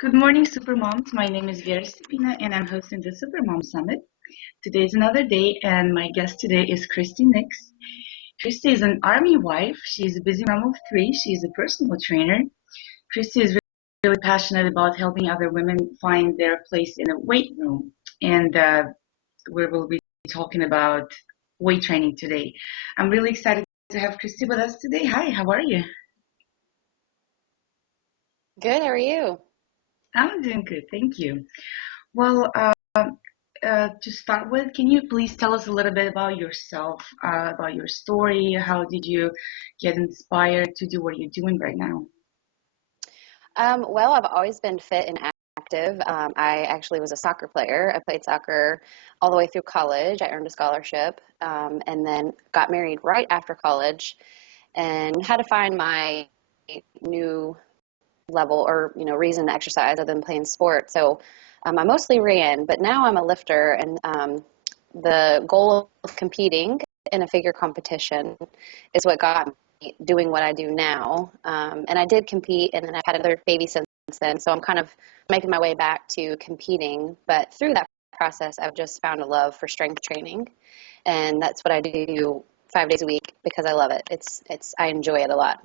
Good morning, Supermoms. My name is Vera Stepina, and I'm hosting the Supermom Summit. Today is another day, and my guest today is Christie Nix. Christie is an army wife. She's a busy mom of three. She's a personal trainer. Christie is really passionate about helping other women find their place in a weight room, and we will be talking about weight training today. I'm really excited to have Christie with us today. Hi, how are you? Good, how are you? I'm doing good, thank you. Well, to start with, can you please tell us a little bit about yourself, about your story? How did you get inspired to do what you're doing right now? Well, I've always been fit and active. I actually was a soccer player. I played soccer all the way through college. I earned a scholarship, and then got married right after college and had to find my new level or, reason to exercise other than playing sports. So I mostly ran, but now I'm a lifter, and the goal of competing in a figure competition is what got me doing what I do now. And I did compete, and then I've had another baby since then. So I'm kind of making my way back to competing. But through that process, I've just found a love for strength training, and that's what I do 5 days a week because I love it. I enjoy it a lot.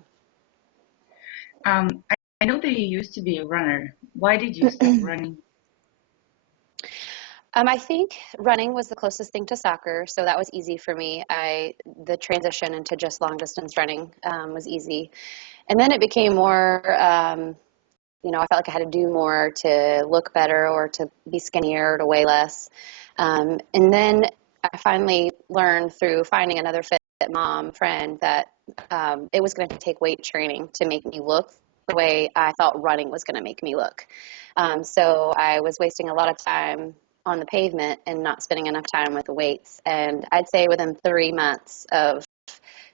I know that you used to be a runner. Why did you stop running? I think running was the closest thing to soccer, so that was easy for me. The transition into just long distance running was easy, and then it became more. I felt like I had to do more to look better or to be skinnier or to weigh less. And then I finally learned through finding another fit mom friend that it was going to take weight training to make me look the way I thought running was going to make me look. So I was wasting a lot of time on the pavement and not spending enough time with the weights. And I'd say within 3 months of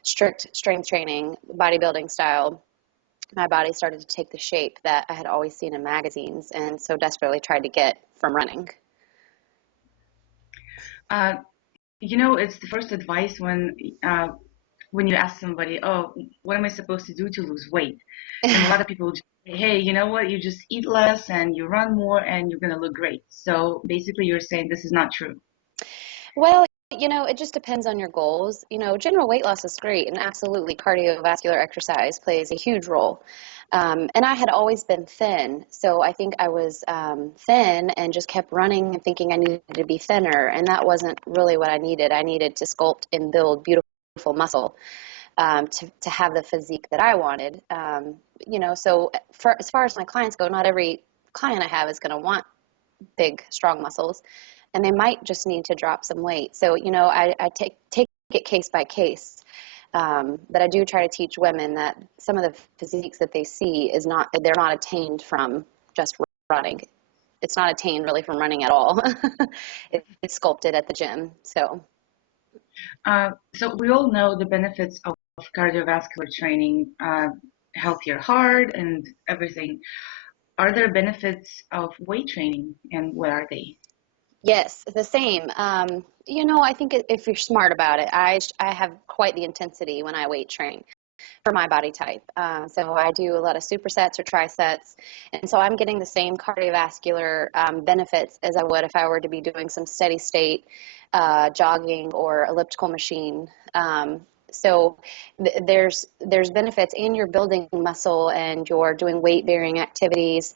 strict strength training, bodybuilding style, my body started to take the shape that I had always seen in magazines and so desperately tried to get from running. Uh, it's the first advice when you ask somebody, "Oh, what am I supposed to do to lose weight?" And a lot of people just say, "Hey, you know what? You just eat less and you run more and you're gonna look great." So basically, you're saying this is not true. Well, it just depends on your goals. General weight loss is great, and absolutely cardiovascular exercise plays a huge role. And I had always been thin, so I think I was thin and just kept running and thinking I needed to be thinner, and that wasn't really what I needed. I needed to sculpt and build beautiful muscle to have the physique that I wanted. So as far as my clients go, not every client I have is going to want big, strong muscles, and they might just need to drop some weight. So, I take it case by case. But I do try to teach women that some of the physiques that they see they're not attained from just running. It's not attained really from running at all. It's sculpted at the gym. So, So we all know the benefits of cardiovascular training, healthier heart and everything. Are there benefits of weight training, and what are they? yes, the same. I think if you're smart about it, I have quite the intensity when I weight train for my body type. So I do a lot of supersets or trisets, and so I'm getting the same cardiovascular benefits as I would if I were to be doing some steady state jogging or elliptical machine. So there's benefits, and you're building muscle, and you're doing weight bearing activities,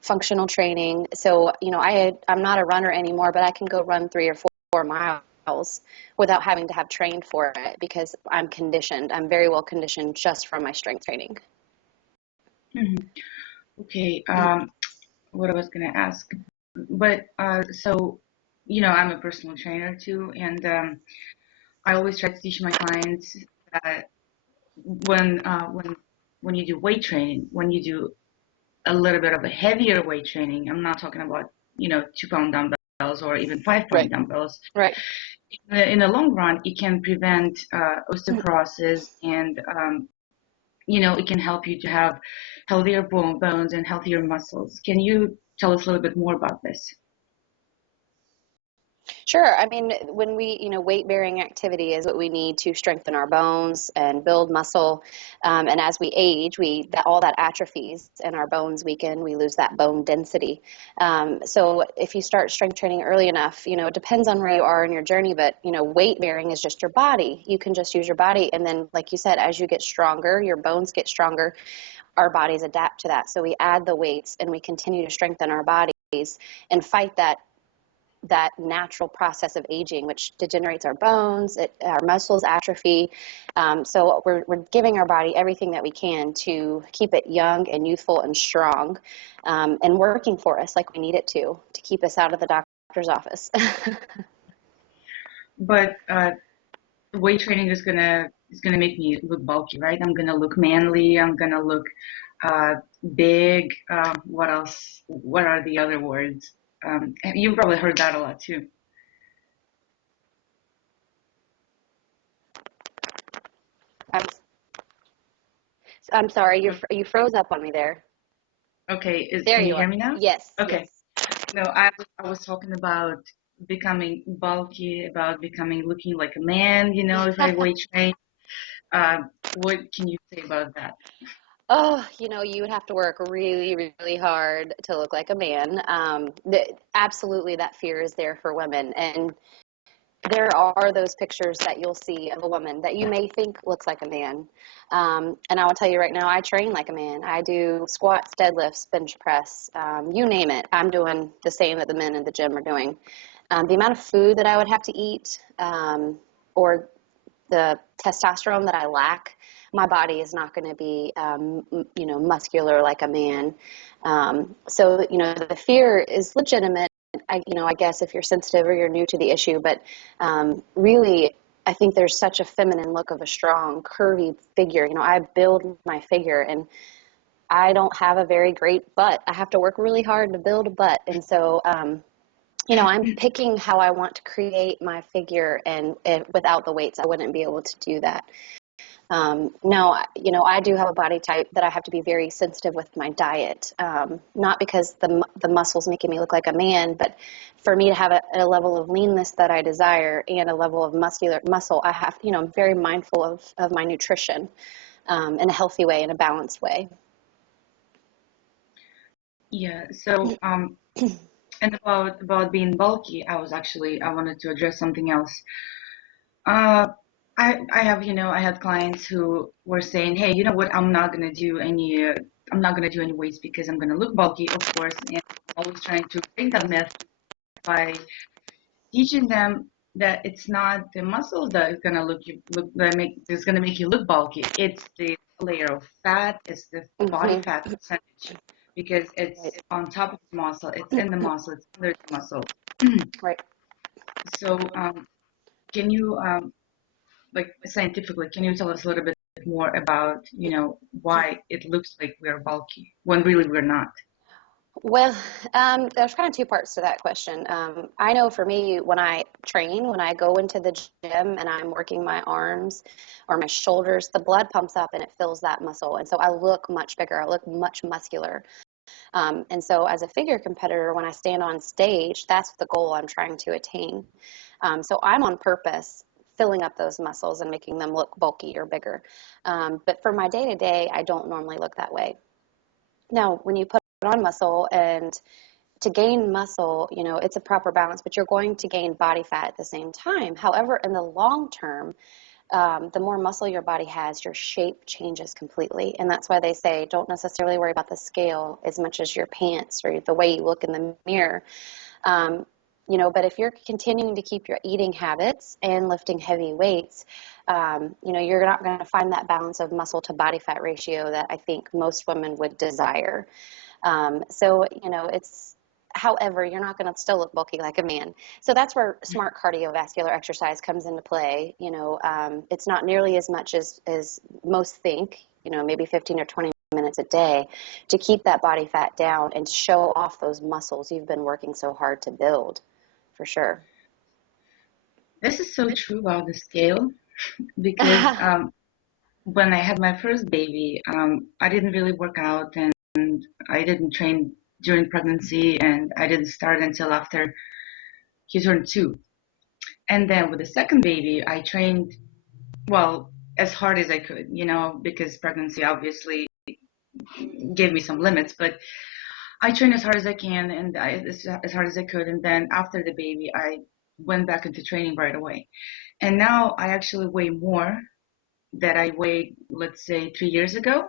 functional training. So I'm not a runner anymore, but I can go run 3 or 4 miles without having to have trained for it because I'm conditioned. I'm very well conditioned just from my strength training. Mhm. Okay, what I was gonna ask, but so I'm a personal trainer too, and I always try to teach my clients that when uh, when when you do weight training, when you do a little bit of a heavier weight training, I'm not talking about 2 pound dumbbells or even 5 pound Right. dumbbells. Right. In the long run, it can prevent osteoporosis, and it can help you to have healthier bones and healthier muscles. Can you tell us a little bit more about this? Sure. I mean, when weight bearing activity is what we need to strengthen our bones and build muscle. And as we age, all that atrophies and our bones weaken. We lose that bone density. So if you start strength training early enough, it depends on where you are in your journey, but, weight bearing is just your body. You can just use your body. And then, like you said, as you get stronger, your bones get stronger, our bodies adapt to that. So we add the weights and we continue to strengthen our bodies and fight that natural process of aging, which degenerates our bones, our muscles atrophy. So we're giving our body everything that we can to keep it young and youthful and strong, and working for us like we need it to keep us out of the doctor's office. But weight training is gonna make me look bulky, right? I'm gonna look manly. I'm gonna look big. What else? What are the other words? You've probably heard that a lot too. I'm, I'm sorry, you froze up on me there. Okay, There can you you hear are. me now? Yes, Okay. yes. No, I was talking about becoming bulky, about becoming looking like a man, if I weight train. Uh, what can you say about that? Oh, you would have to work really, really hard to look like a man. Absolutely, that fear is there for women. And there are those pictures that you'll see of a woman that you may think looks like a man. And I will tell you right now, I train like a man. I do squats, deadlifts, bench press, you name it. I'm doing the same that the men in the gym are doing. The amount of food that I would have to eat, or the testosterone that I lack, my body is not going to be, muscular like a man. So, the fear is legitimate. I guess if you're sensitive or you're new to the issue, but really, I think there's such a feminine look of a strong, curvy figure. I build my figure, and I don't have a very great butt. I have to work really hard to build a butt, and so I'm picking how I want to create my figure, and without the weights, I wouldn't be able to do that. Now, I do have a body type that I have to be very sensitive with my diet. Not because the muscles making me look like a man, but for me to have a level of leanness that I desire and a level of muscle, I have, I'm very mindful of my nutrition, in a healthy way, in a balanced way. Yeah. So, and about being bulky, I wanted to address something else. Uh, I had clients who were saying, hey, you know what? I'm not gonna do any weights because I'm gonna look bulky, of course, and I'm always trying to break that myth by teaching them that it's not the muscles that is gonna is gonna make you look bulky. It's the layer of fat, it's the body Hmm. fat percentage, because it's Right. on top of the muscle, it's in the muscle, it's under the muscle. Right. So, can you like scientifically, can you tell us a little bit more about, why it looks like we're bulky when really we're not? Well, there's kind of two parts to that question. I know for me, when I go into the gym and I'm working my arms or my shoulders, the blood pumps up and it fills that muscle. And so I look much bigger. I look much muscular. And so as a figure competitor, when I stand on stage, that's the goal I'm trying to attain. So I'm on purpose filling up those muscles and making them look bulky or bigger. But for my day to day, I don't normally look that way. Now, when you put on muscle, and to gain muscle, it's a proper balance, but you're going to gain body fat at the same time. However, in the long term, the more muscle your body has, your shape changes completely. And that's why they say don't necessarily worry about the scale as much as your pants or the way you look in the mirror. Um, but if you're continuing to keep your eating habits and lifting heavy weights, you're not going to find that balance of muscle to body fat ratio that I think most women would desire. So, however, you're not going to still look bulky like a man. So that's where smart cardiovascular exercise comes into play. It's not nearly as much as most think, maybe 15 or 20 minutes a day to keep that body fat down and to show off those muscles you've been working so hard to build, for sure. This is so true about the scale because when I had my first baby, I didn't really work out, and I didn't train during pregnancy, and I didn't start until after he turned 2. And then with the second baby, I trained, well, as hard as I could, because pregnancy obviously gave me some limits, but I trained as hard as I can and as hard as I could. And then after the baby, I went back into training right away. And now I actually weigh more than I weighed, let's say, 3 years ago.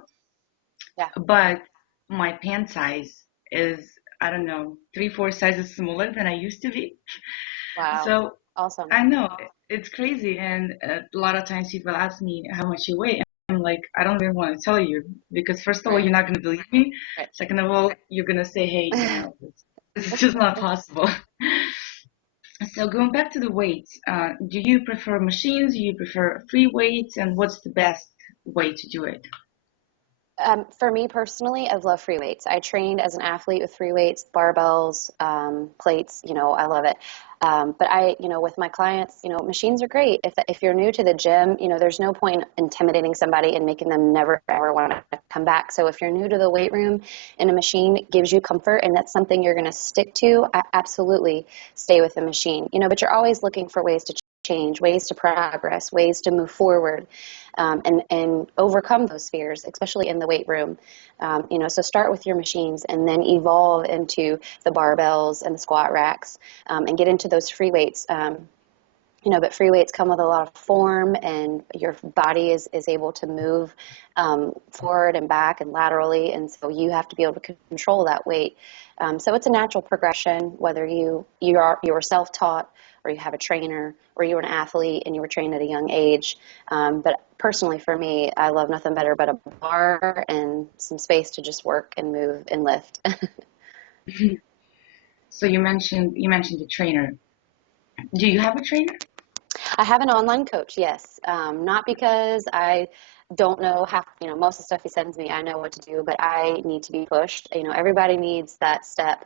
Yeah. But my pant size is, I don't know, 3, 4 sizes smaller than I used to be. Wow. So Awesome. I know it's crazy. And a lot of times people ask me how much you weigh. I'm like, I don't even want to tell you because first of all, Right. you're not going to believe me. Right. Second of all, you're going to say, hey, it's just not possible. So going back to the weights, do you prefer machines? Do you prefer free weights? And what's the best way to do it? For me personally, I love free weights. I trained as an athlete with free weights, barbells, plates. I love it. But with my clients, machines are great. If you're new to the gym, there's no point intimidating somebody and making them never ever want to come back. So if you're new to the weight room and a machine gives you comfort and that's something you're going to stick to, absolutely stay with the machine. But you're always looking for ways to change, ways to progress, ways to move forward, and overcome those fears, especially in the weight room. So start with your machines and then evolve into the barbells and the squat racks, and get into those free weights. But free weights come with a lot of form, and your body is able to move forward and back and laterally, and so you have to be able to control that weight. So it's a natural progression, whether you were self-taught, or you have a trainer, or you were an athlete and you were trained at a young age. But personally, for me, I love nothing better but a bar and some space to just work and move and lift. So you mentioned the trainer. Do you have a trainer? I have an online coach, yes. Not because I don't know half, most of the stuff he sends me, I know what to do, but I need to be pushed. Everybody needs that step.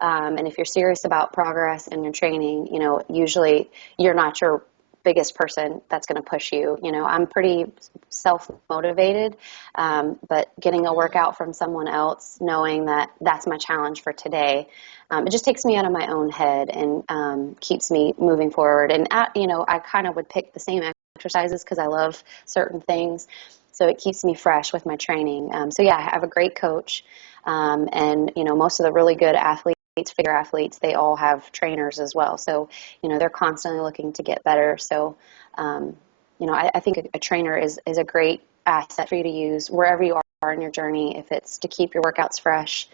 And if you're serious about progress and your training, usually you're not your biggest person that's going to push you. I'm pretty self-motivated, but getting a workout from someone else, knowing that that's my challenge for today, it just takes me out of my own head and keeps me moving forward. And I kind of would pick the same exercises because I love certain things, so it keeps me fresh with my training. So yeah, I have a great coach, and most of the really good athletes, figure athletes, they all have trainers as well. So they're constantly looking to get better. So I think a trainer is a great asset for you to use wherever you are in your journey. If it's to keep your workouts fresh,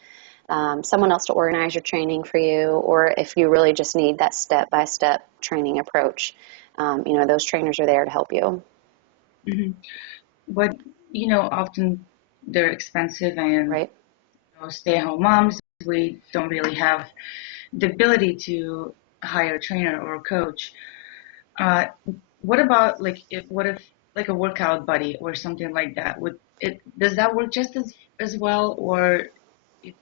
someone else to organize your training for you, or if you really just need that step-by-step training approach, those trainers are there to help you. Hmm. But often they're expensive, and Right? stay-at-home moms, we don't really have the ability to hire a trainer or a coach. Uh, what about what if like a workout buddy or something like that? Does that work just as well, or it's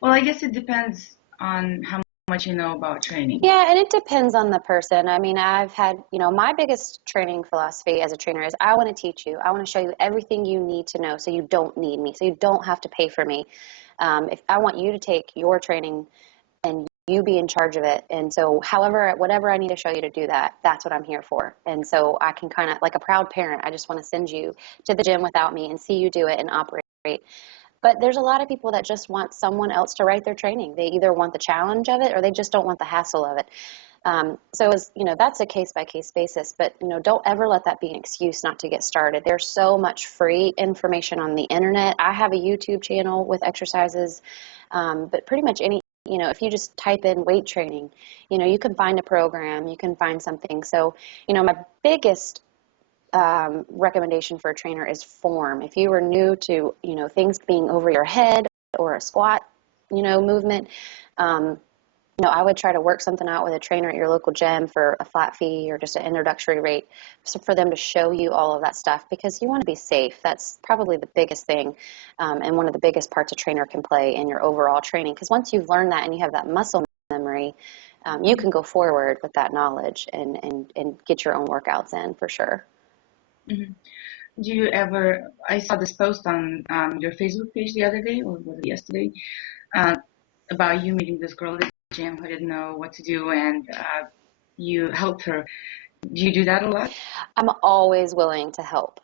well, I guess it depends on how much you know about training. Yeah, and it depends on the person. I mean, I've had, my biggest training philosophy as a trainer is I want to teach you. I want to show you everything you need to know so you don't need me, so you don't have to pay for me. If I want you to take your training and you be in charge of it. And so whatever I need to show you to do that, that's what I'm here for. And so I can kind of, like a proud parent, I just want to send you to the gym without me and see you do it and operate. But there's a lot of people that just want someone else to write their training. They either want the challenge of it or they just don't want the hassle of it. That's a case by case basis, but don't ever let that be an excuse not to get started. There's so much free information on the internet. I have a YouTube channel with exercises, but pretty much if you just type in weight training, you can find a program, you can find something. So, my biggest recommendation for a trainer is form. If you were new to, things being over your head or a squat, movement, I would try to work something out with a trainer at your local gym for a flat fee or just an introductory rate, so for them to show you all of that stuff, because you want to be safe. That's probably the biggest thing, and one of the biggest parts a trainer can play in your overall training, because once you've learned that and you have that muscle memory, you can go forward with that knowledge and get your own workouts in for sure. Hmm. Do you ever? I saw this post on your Facebook page the other day, or was it yesterday, uh, about you meeting this girl at the gym who didn't know what to do, and you helped her. Do you do that a lot? I'm always willing to help.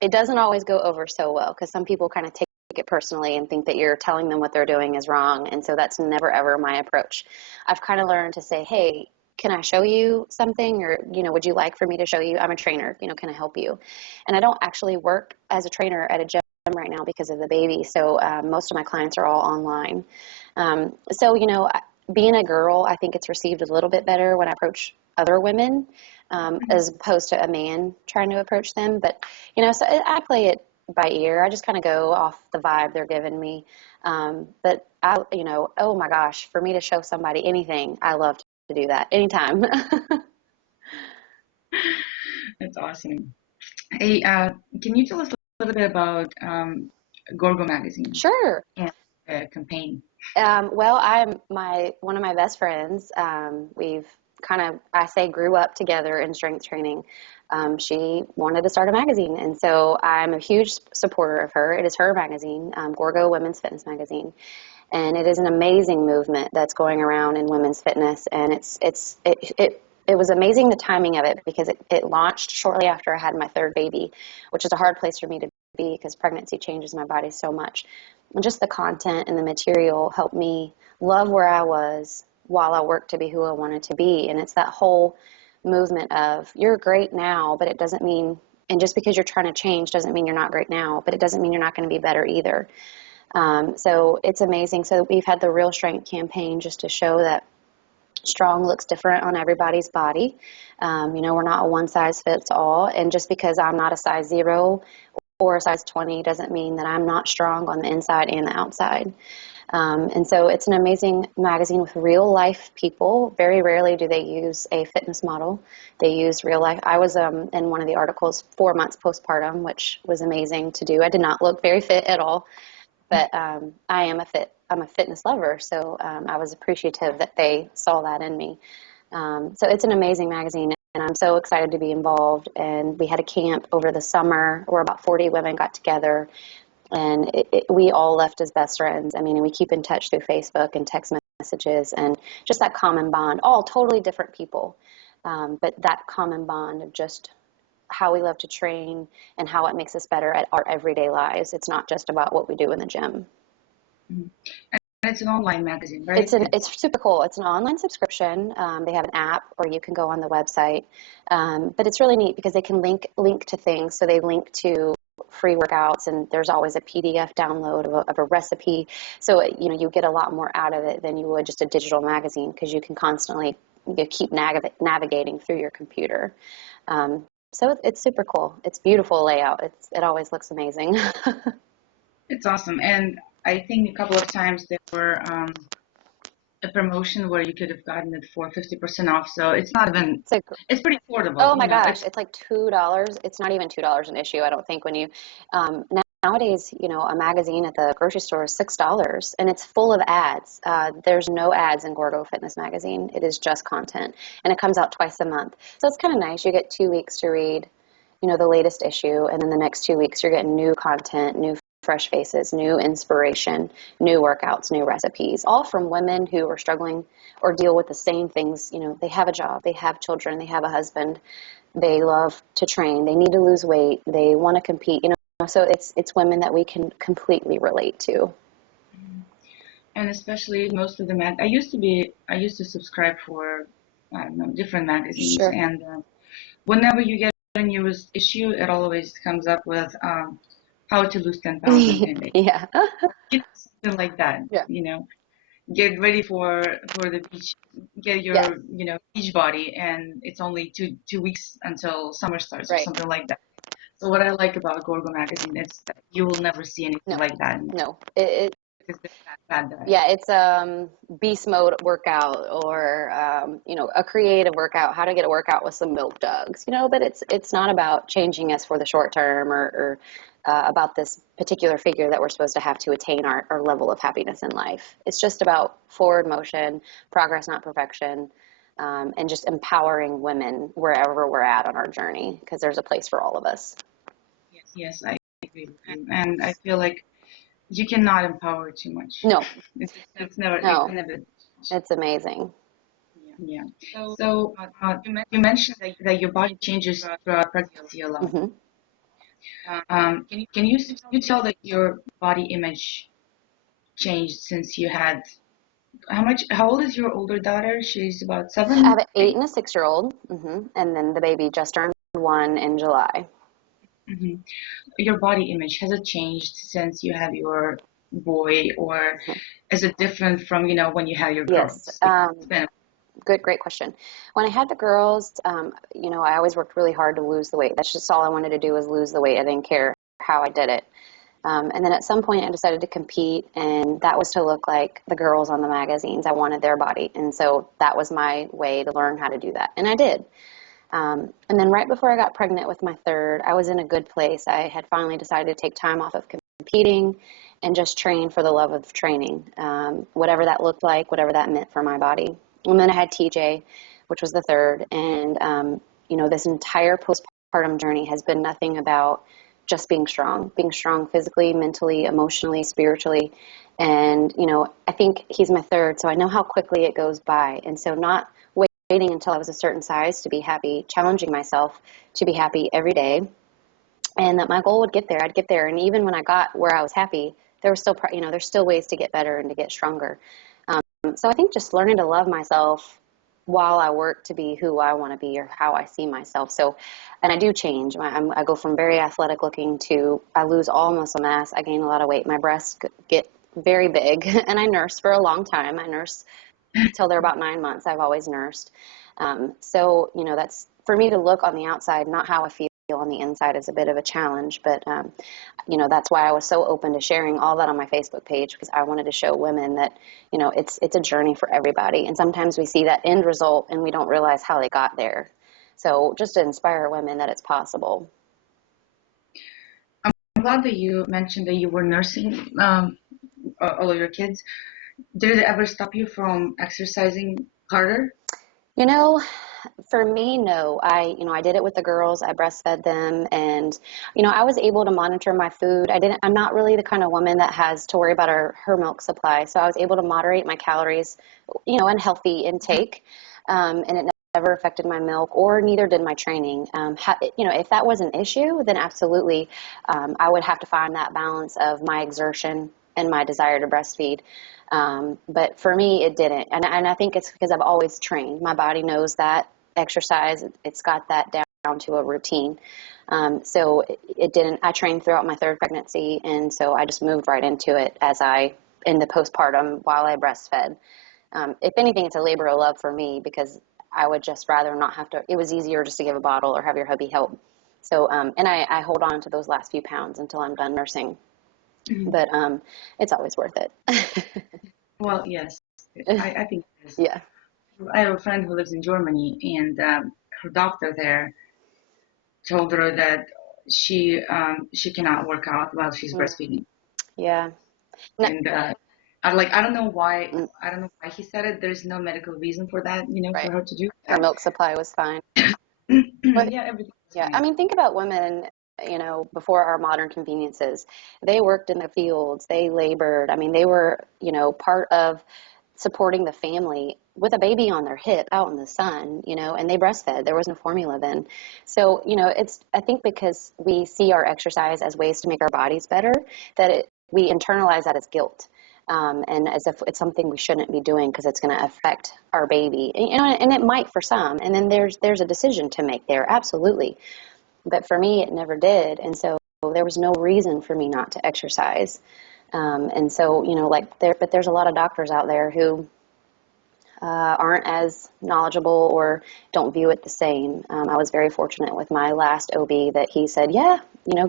It doesn't always go over so well because some people kind of take it personally and think that you're telling them what they're doing is wrong. And so that's never, ever my approach. I've kind of learned to say, hey, can I show you something? Or, would you like for me to show you? I'm a trainer, can I help you? And I don't actually work as a trainer at a gym right now because of the baby. So most of my clients are all online. So, being a girl, I think it's received a little bit better when I approach other women as opposed to a man trying to approach them. But, so I play it by ear. I just kind of go off the vibe they're giving me. But oh my gosh, for me to show somebody anything, I love to do that anytime. That's awesome. Hey, can you tell us a little bit about Gorgo magazine Sure. and the campaign? Well, one of my best friends. We've kind of, I say, grew up together in strength training. She wanted to start a magazine, and so I'm a huge supporter of her. It is her magazine, Gorgo Women's Fitness Magazine, and it is an amazing movement that's going around in women's fitness. And it was amazing the timing of it because it launched shortly after I had my third baby, which is a hard place for me to be because pregnancy changes my body so much. And just the content and the material helped me love where I was while I worked to be who I wanted to be. And it's that whole movement of you're great now, but it doesn't mean, and just because you're trying to change doesn't mean you're not great now, but it doesn't mean you're not going to be better either. So it's amazing. So we've had the Real Strength campaign just to show that strong looks different on everybody's body. We're not a one size fits all. And just because I'm not a size 0 or a size 20 doesn't mean that I'm not strong on the inside and the outside. And so it's an amazing magazine with real life people. Very rarely do they use a fitness model. They use real life. I was in one of the articles 4 months postpartum, which was amazing to do. I did not look very fit at all, but I'm a fitness lover. So I was appreciative that they saw that in me. So it's an amazing magazine, and I'm so excited to be involved. And we had a camp over the summer where about 40 women got together, and we all left as best friends. I mean, and we keep in touch through Facebook and text messages and just that common bond, all totally different people. But that common bond of just how we love to train and how it makes us better at our everyday lives. It's not just about what we do in the gym. Mm-hmm. And it's an online magazine, right? It's super cool. It's an online subscription. They have an app, or you can go on the website. But it's really neat because they can link to things. So they link to free workouts, and there's always a PDF download of a recipe. So you get a lot more out of it than you would just a digital magazine because you can constantly keep navigating through your computer. So it's super cool. It's beautiful layout. It always looks amazing. It's awesome. And I think a couple of times there were a promotion where you could have gotten it for 50% off. So it's not even, it's pretty affordable. Oh my gosh, it's like $2. It's not even $2 an issue, I don't think. When you nowadays, a magazine at the grocery store is $6, and it's full of ads. There's no ads in Gorgo Fitness Magazine. It is just content, and it comes out twice a month. So it's kind of nice. You get 2 weeks to read, the latest issue, and then the next 2 weeks you're getting new content, new fresh faces, new inspiration, new workouts, new recipes, all from women who are struggling or deal with the same things. They have a job, they have children, they have a husband, they love to train, they need to lose weight, they want to compete, so it's women that we can completely relate to. And especially most of the I used to subscribe for, I don't know, different magazines. Sure. And whenever you get a new issue, it always comes up with how to lose 10 pounds in 10 days. Yeah. Something like that. Yeah. Get ready for the beach, get your beach body, and it's only two weeks until summer starts, or something like that. So what I like about Gorgo magazine is that you will never see anything like that. No, Yeah, it's beast mode workout, or a creative workout, how to get a workout with some milk jugs, but it's not about changing us for the short term or about this particular figure that we're supposed to have to attain our level of happiness in life. It's just about forward motion, progress, not perfection, and just empowering women wherever we're at on our journey, because there's a place for all of us. Yes, I agree with you. And I feel like you cannot empower too much. No. It's never, no. it can never. It's amazing. Yeah. Yeah. So you mentioned that your body changes throughout pregnancy a lot. Hmm. Can you tell that your body image changed since you had how old is your older daughter? She's about I have seven, an 8 eight. and a 6-year-old, and then the baby just turned 1 in July. Hmm. Your body image, has it changed since you had your boy, or is it different from, when you had your Yes. girls? Because it's been. Great question. When I had the girls, I always worked really hard to lose the weight. That's just all I wanted to do was lose the weight. I didn't care how I did it. And then at some point I decided to compete, and that was to look like the girls on the magazines. I wanted their body. And so that was my way to learn how to do that. And I did. And then right before I got pregnant with my third, I was in a good place. I had finally decided to take time off of competing and just train for the love of training, whatever that looked like, whatever that meant for my body. And then I had TJ, which was the third. And, this entire postpartum journey has been nothing about just being strong physically, mentally, emotionally, spiritually. And, I think he's my third, so I know how quickly it goes by. And so not waiting until I was a certain size to be happy, challenging myself to be happy every day, and that my goal would get there. I'd get there. And even when I got where I was happy, there was still, there's still ways to get better and to get stronger. So I think just learning to love myself while I work to be who I want to be or how I see myself. So, and I do change. I go from very athletic looking to I lose all muscle mass. I gain a lot of weight. My breasts get very big, and I nursed for a long time. I nursed till they're about 9 months. I've always nursed. So, that's for me to look on the outside, not how I feel on the inside is a bit of a challenge. But, that's why I was so open to sharing all that on my Facebook page, because I wanted to show women that, it's a journey for everybody. And sometimes we see that end result and we don't realize how they got there. So just to inspire women that it's possible. I'm glad that you mentioned that you were nursing all of your kids. Did it ever stop you from exercising harder? You know, for me, no. I did it with the girls. I breastfed them, and I was able to monitor my food. I'm not really the kind of woman that has to worry about her milk supply. So I was able to moderate my calories, and healthy intake. And it never affected my milk, or neither did my training. If that was an issue, then absolutely, I would have to find that balance of my exertion and my desire to breastfeed. But for me, it didn't. And I think it's because I've always trained. My body knows that exercise, it's got that down to a routine. So it didn't, I trained throughout my third pregnancy. And so I just moved right into it in the postpartum while I breastfed. If anything, it's a labor of love for me, because I would just rather not have to, it was easier just to give a bottle or have your hubby help. So, and I hold on to those last few pounds until I'm done nursing. Mhm. But it's always worth it. Well, yes, I think it is. Yeah. I have a friend who lives in Germany, and her doctor there told her that she cannot work out while she's Mm, breastfeeding. yeah. No, And I don't know why. mm, I don't know why he said it. There's no medical reason for that, right. for her to do Her that. milk supply was fine. But Yeah, everything is yeah, I fine. mean, think about women, before our modern conveniences. They worked in the fields, they labored. I mean, they were, part of supporting the family with a baby on their hip out in the sun, and they breastfed. There was no formula then. So, I think because we see our exercise as ways to make our bodies better, we internalize that as guilt. And as if it's something we shouldn't be doing because it's going to affect our baby, and it might for some. And then there's a decision to make there, absolutely. But for me, it never did, and so there was no reason for me not to exercise. And so, but there's a lot of doctors out there who aren't as knowledgeable or don't view it the same. I was very fortunate with my last OB that he said, yeah,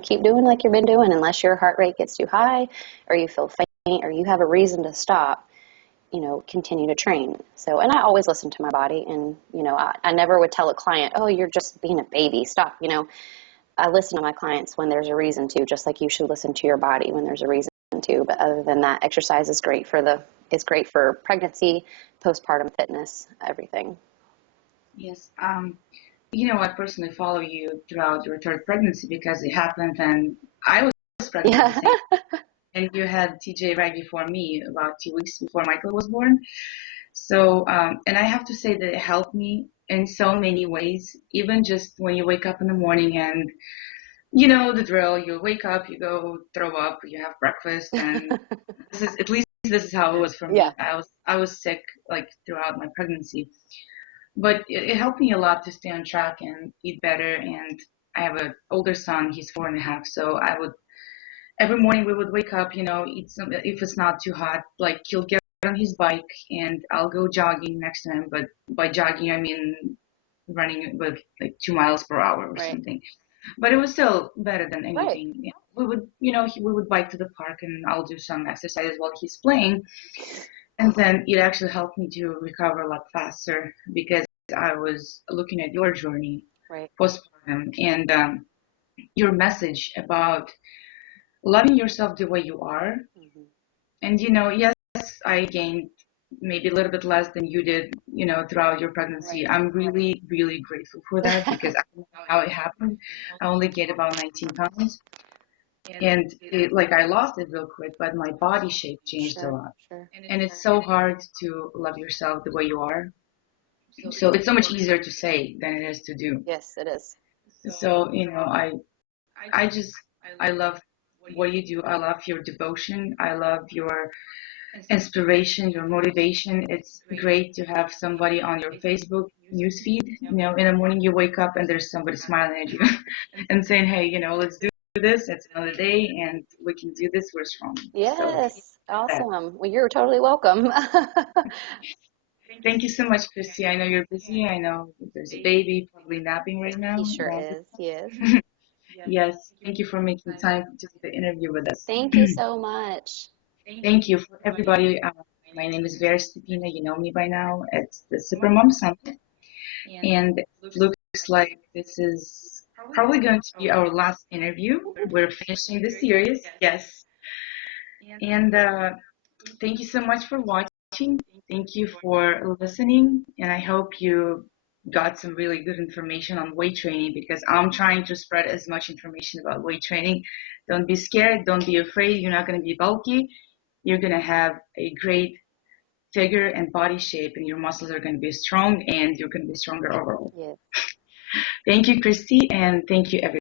keep doing like you've been doing unless your heart rate gets too high or you feel faint or you have a reason to stop, continue to train. So, and I always listen to my body, and, I never would tell a client, oh, you're just being a baby, stop. I listen to my clients when there's a reason to, just like you should listen to your body when there's a reason to. But other than that, exercise is great for pregnancy, postpartum fitness, everything. Yes. I personally follow you throughout your third pregnancy because it happened, and I was pregnant at the Yeah. same. And you had TJ right before me, about 2 weeks before Michael was born. So, and I have to say that it helped me in so many ways, even just when you wake up in the morning and you know the drill. You wake up, you go throw up, you have breakfast, and this is at least this is how it was for Yeah, me. I was sick like throughout my pregnancy, but it helped me a lot to stay on track and eat better. And I have an older son; he's 4.5. So I would every morning we would wake up, eat some if it's not too hot. Like he'll get on his bike and I'll go jogging next to him. But by jogging, I mean running with like 2 miles per hour or right, something. But it was still better than right. anything. Yeah, we would, we would bike to the park and I'll do some exercises while he's playing. And then it actually helped me to recover a lot faster because I was looking at your journey Right. postpartum and your message about loving yourself the way you are. Hmm. And, yes, I gained maybe a little bit less than you did, throughout your pregnancy. Right. I'm really, really grateful for that because I don't know how it happened. I only gained about 19 pounds. And like I lost it real quick, but my body shape changed a Sure, lot. sure. And it's so hard to love yourself the way you are. So it's so much easier to say than it is to do. Yes, it is. So, I love what you do. I love your devotion. I love your inspiration, your motivation. It's great to have somebody on your Facebook newsfeed. In the morning you wake up and there's somebody smiling at you and saying, hey, let's do this. It's another day and we can do this. We're strong. So Yes, that. awesome. Well, you're totally welcome. Thank you so much, Christy. I know you're busy. I know there's a baby probably napping right He now. sure is. Yes. Yes, thank you for making time to do the interview with us. Thank you so much. Thank you for everybody. My name is Vera Stepina. You know me by now. It's the Supermom Summit, and it looks like this is probably going to be our last interview. We're finishing the series, yes. And thank you so much for watching. Thank you for listening, and I hope you got some really good information on weight training because I'm trying to spread as much information about weight training. Don't be scared. Don't be afraid. You're not going to be bulky. You're going to have a great figure and body shape, and your muscles are going to be strong, and you're going to be stronger overall. Yes. Thank you, Christy, and thank you, everyone.